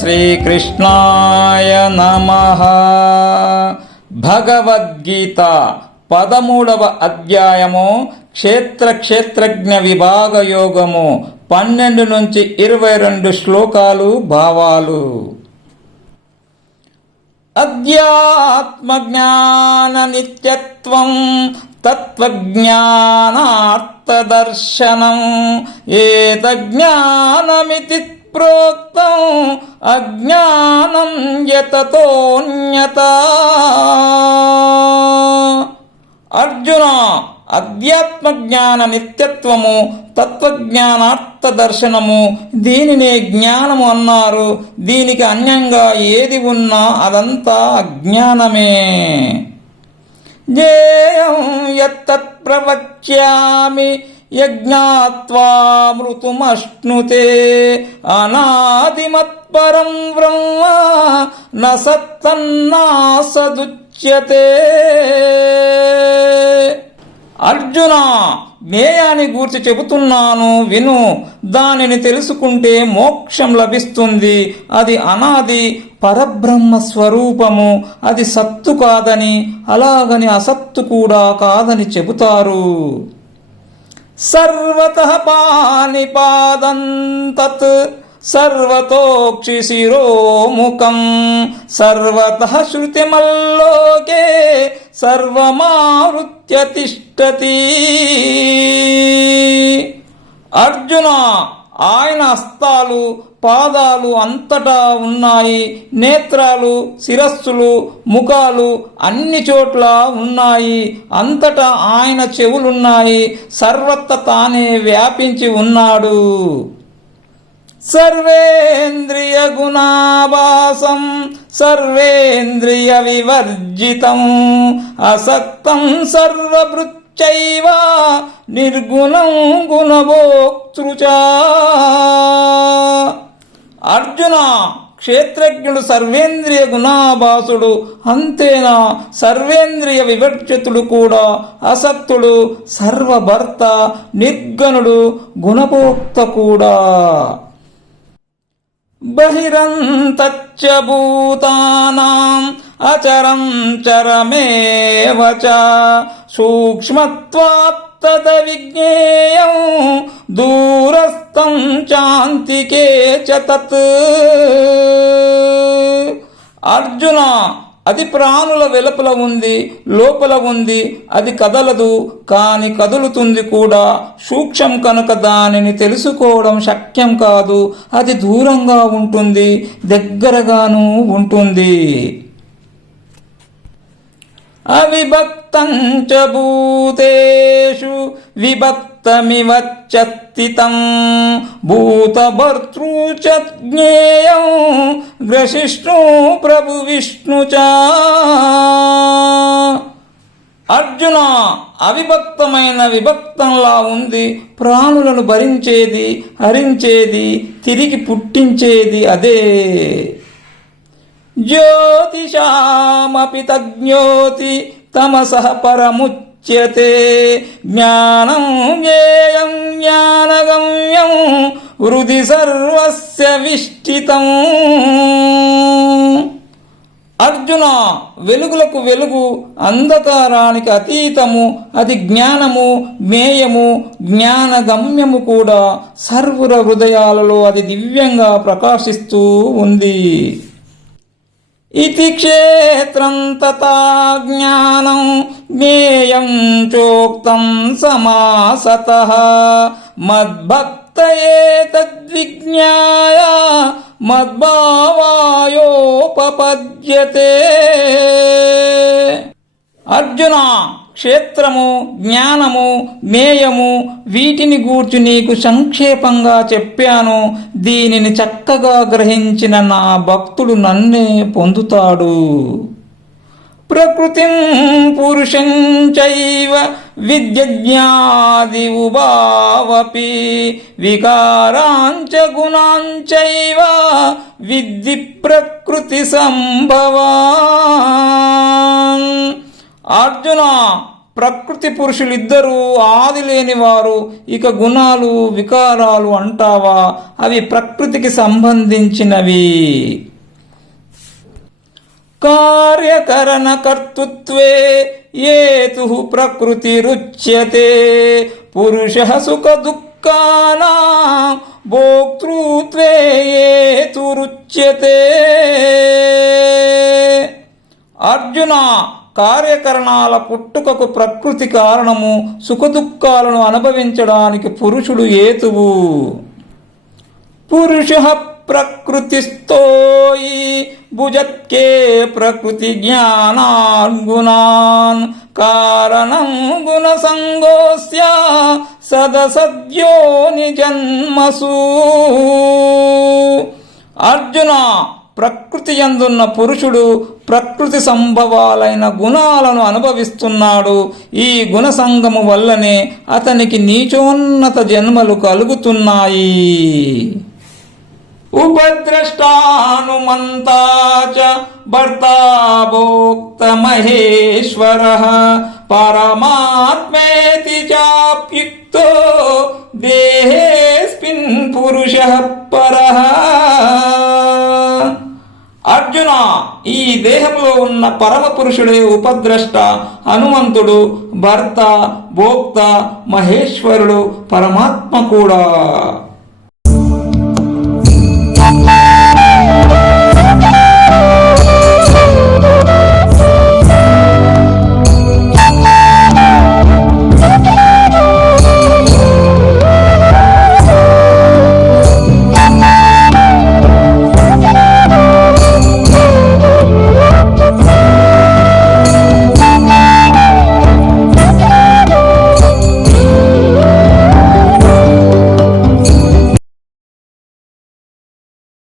శ్రీకృష్ణాయ నమః. భగవద్గీత 13వ అధ్యాయము క్షేత్రజ్ఞ విభాగ యోగము 12 నుంచి 22 శ్లోకాలు భావాలు. అధ్యాత్మ జ్ఞాన నిత్యత్వం తత్వజ్ఞానార్థదర్శనం ఏతజ్ఞానమితి ప్రోక్తం అజ్ఞానం యతతోన్యత. అర్జున, అధ్యాత్మ జ్ఞాన నిత్యత్వము, తత్వజ్ఞానార్థ దర్శనము, దీనినే జ్ఞానము అన్నారు. దీనికి అన్యంగా ఏది ఉన్నా అదంతా అజ్ఞానమే. జ్ఞేయం యత్తత్ ప్రవక్ష్యామి యజ్ఞాత్వా మృతుమశ్నుతే అనాదిమత్పరం బ్రహ్మ న సత్తన్నాసదుచ్యతే. అర్జున, జ్ఞేయాన్ని గూర్చి చెబుతున్నాను, విను. దానిని తెలుసుకుంటే మోక్షం లభిస్తుంది. అది అనాది పరబ్రహ్మ స్వరూపము. అది సత్తు కాదని, అలాగని అసత్తు కూడా కాదని చెబుతారు. సర్వతః పాణిపాదం తత్ సర్వతోక్షి శిరోముఖం సర్వతః శృతిమల్లోకే సర్వమావృత్య తిష్టతి. అర్జున, ఆయన హస్తాలు పాదాలు అంతటా ఉన్నాయి. నేత్రాలు, శిరస్సులు, ముఖాలు అన్ని చోట్ల ఉన్నాయి. అంతటా ఆయన చెవులున్నాయి. సర్వత్ర తానే వ్యాపించి ఉన్నాడు. సర్వేంద్రియ గుణాభాసం సర్వేంద్రియ వివర్జితం అసక్తం సర్వభృచ్చైవ నిర్గుణం గుణభోక్తృచ. అర్జున, క్షేత్రజ్ఞుడు సర్వేంద్రియ గుణాభాసుడు. అంతేనా, సర్వేంద్రియ వివర్జితుడు కూడా. అసక్తుడు, సర్వభర్త, నిర్గుణుడు, గుణభోక్త కూడా. బహిరంతచ్చ భూతానాం అచరం చరమేవ చ సూక్ష్మత్వాత్ తద విజ్ఞేయం దూరస్థం చాంతికే చ తత్. అర్జున, అది ప్రాణుల వెలుపల ఉంది, లోపల ఉంది. అది కదలదు, కాని కదులుతుంది కూడా. సూక్ష్మం కనుక దానిని తెలుసుకోవడం శక్యం కాదు. అది దూరంగా ఉంటుంది, దగ్గరగాను ఉంటుంది. అవిభక్తం చ భూతేషు విభక్తమివ చ స్థితం భూతభర్తృ చ జ్ఞేయం గ్రసిష్ణు ప్రభు విష్ణు చ. అర్జున, అవిభక్తమైన విభక్తంలా ఉంది. ప్రాణులను భరించేది, హరించేది, తిరిగి పుట్టించేది అదే. జ్యోతిషామపి తజ్ఞోతి తమసః పరముచ్యతే జ్ఞానం జ్ఞేయం జ్ఞానగమ్యం హృది సర్వస్య విష్ఠితం. అర్జున, వెలుగులకు వెలుగు, అంధకారానికి అతీతము. అది జ్ఞానము, జ్ఞేయము, జ్ఞానగమ్యము కూడా. సర్వుల హృదయాలలో అది దివ్యంగా ప్రకాశిస్తూ ఉంది. ఇతి క్షేత్రం తథా జ్ఞానం జ్ఞేయం చోక్తం సమాసతః మద్భక్తయే తద్విజ్ఞాయ మద్భావాయోపపద్యతే. అర్జున, క్షేత్రము, జ్ఞానము, జ్ఞేయము, వీటిని గూర్చి నీకు సంక్షేపంగా చెప్పాను. దీనిని చక్కగా గ్రహించిన నా భక్తుడు నన్నే పొందుతాడు. ప్రకృతిం పురుషం చైవ విద్యజ్ఞాది ఉభావపి వికారాంచ గుణాంచైవ విద్ధి ప్రకృతి సంభవాన్. అర్జున, ప్రకృతి పురుషులిద్దరూ ఆది లేనివారు, ఇక గుణాలు వికారాలు అంటావా? అవి ప్రకృతికి సంబంధించినవి. కార్యకరణ కర్తృత్వే ఏతు ప్రకృతిరుచ్యతే పురుషః సుఖ దుఃఖానాం భోక్తృత్వే ఏతురుచ్యతే. అర్జున, కార్యకరణాల పుట్టుకకు ప్రకృతి కారణము, సుఖదుఖాలను అనుభవించడానికి పురుషుడు ఏతువు. పురుషః ప్రకృతిస్థోయి భుజత్కే ప్రకృతి జ్ఞానాన్ గుణాన్ కారణం గుణ సంగోస్య సదసద్యోని జన్మసు. అర్జున, ప్రకృతి యందున్న పురుషుడు ప్రకృతి సంభవాలైన గుణాలను అనుభవిస్తున్నాడు. ఈ గుణ సంగము వల్లనే అతనికి నీచోన్నత జన్మలు కలుగుతున్నాయి. ఉపద్రష్టానుమంతా చ భర్తా భోక్త మహేశ్వరః పరమాత్మేతి చాప్యుక్తో దేహేస్మిన్ పురుషః పరః. అర్జున, ఈ దేహంలో ఉన్న పరమ పురుషుడే ఉపద్రష్ట, హనుమంతుడు, భర్త, భోక్త, మహేశ్వరుడు, పరమాత్మ కూడా.